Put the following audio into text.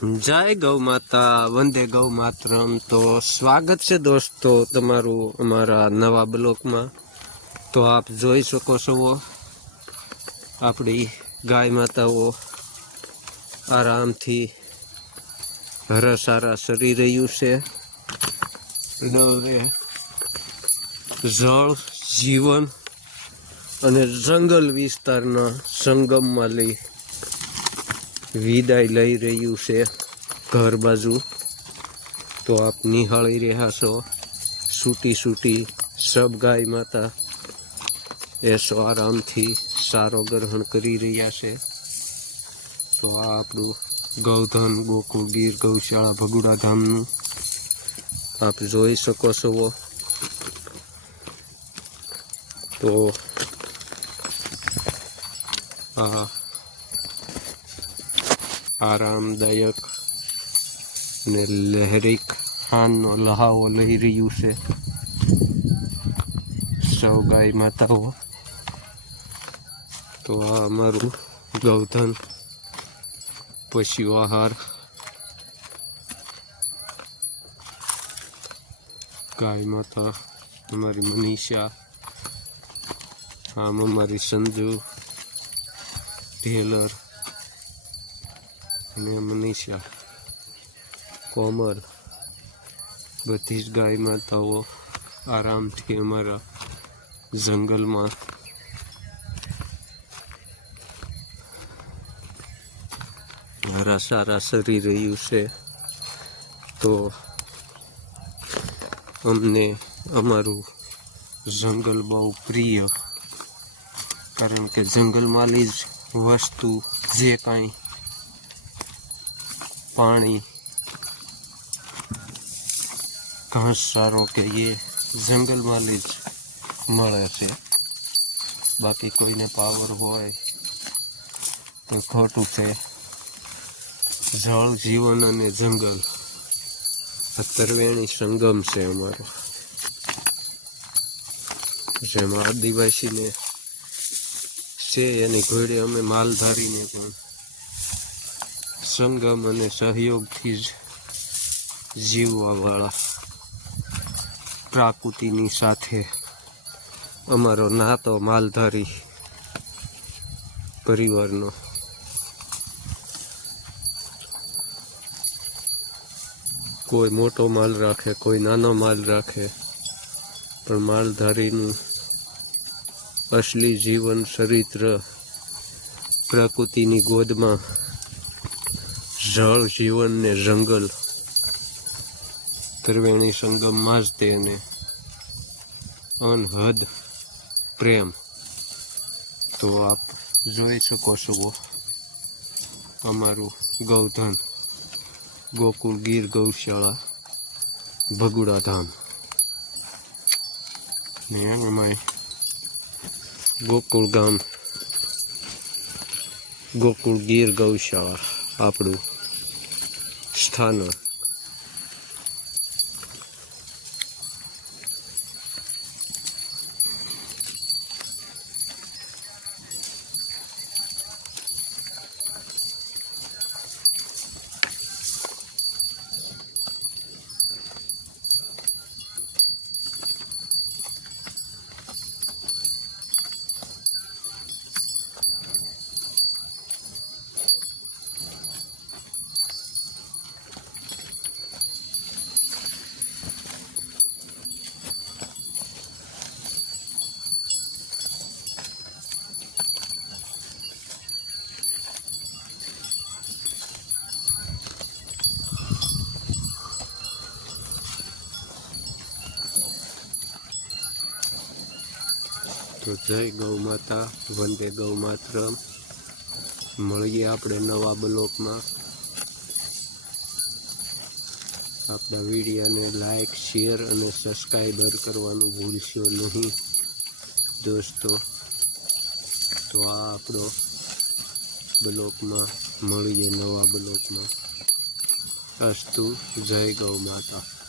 જય ગૌ માતા, વંદે ગૌ માતરમ. તો સ્વાગત છે દોસ્તો તમારું અમારા નવા બ્લોકમાં. તો આપ જોઈ શકો છો આપણી ગાય માતાઓ આરામથી હરસારા સરી રહ્યું છે. હવે જળ, જીવન અને જંગલ વિસ્તારના સંગમમાં લઈ વિદાય લઈ રહ્યું છે ઘર બાજુ. તો આપ નિહાળી રહ્યા છો. સૂટી સૂટી સબ ગાય માતા. એસો આરામથી સારો ગ્રહણ કરી રહ્યા છે. તો આ આપણું ગૌધન ગોકુળ ગીર ગૌશાળા ભગુડા ધામનું આપ જોઈ શકો છો. તો આ આરામદાયક અને લહેરિક હાનનો લહાવો લઈ રહ્યું છે સૌ ગાય માતાઓ તો આ અમારું ગૌધન પશુ આહાર ગાય માતા અમારી મનીષા આમ અમારી સંજુ ટેલર અને મનીષા કોમર બધી જ ગાય માતાઓ આરામથી અમારા જંગલમાં. સારા સરી રહ્યું છે, તો અમને અમારું જંગલ બહુ પ્રિય. કારણ કે જંગલમાં જ વસ્તુ જે કાંઈ પાણી ઘાસ સારો કે એ જંગલમાં જ મળે છે. બાકી કોઈને પાવર હોય તો ખોટું છે. જળ, જીવન અને જંગલ. તરવેણી સંગમ છે અમારો. જેમાં આદિવાસીને છે, એની ઘોડે અમે માલ ધારીને પણ સંગમ અને સહયોગથી જ જીવવાવાળા પ્રાકૃતિની સાથે અમારો નાતો માલધારી પરિવારનો. કોઈ મોટો માલ રાખે, કોઈ નાનો માલ રાખે, પણ માલધારીનું અસલી જીવન, ચરિત્ર, પ્રકૃતિની ગોદમાં જળ જીવન ને જંગલ. ત્રિવેણી સંગમમાં જ તેને અનહદ પ્રેમ. તો આપ જોઈ શકો છો અમારું ગૌધન, ગોકુળ ગીર ગૌશાળા ભગુડા ધામ ને એમાં ગોકુળ ગામ, ગોકુળ ગીર ગૌશાળા આપણું 是他呢。તો જય ગૌ માતા, વંદે ગૌ માતરમ. મળીએ આપણે નવા બ્લોકમાં. આપણા વિડીયાને લાઈક, શેર અને સબસ્ક્રાઈબર કરવાનું ભૂલશો નહીં. દોસ્તો, તો આ આપણો બ્લોકમાં મળીએ નવા બ્લોકમાં. અસ્તુ, જય ગૌ માતા.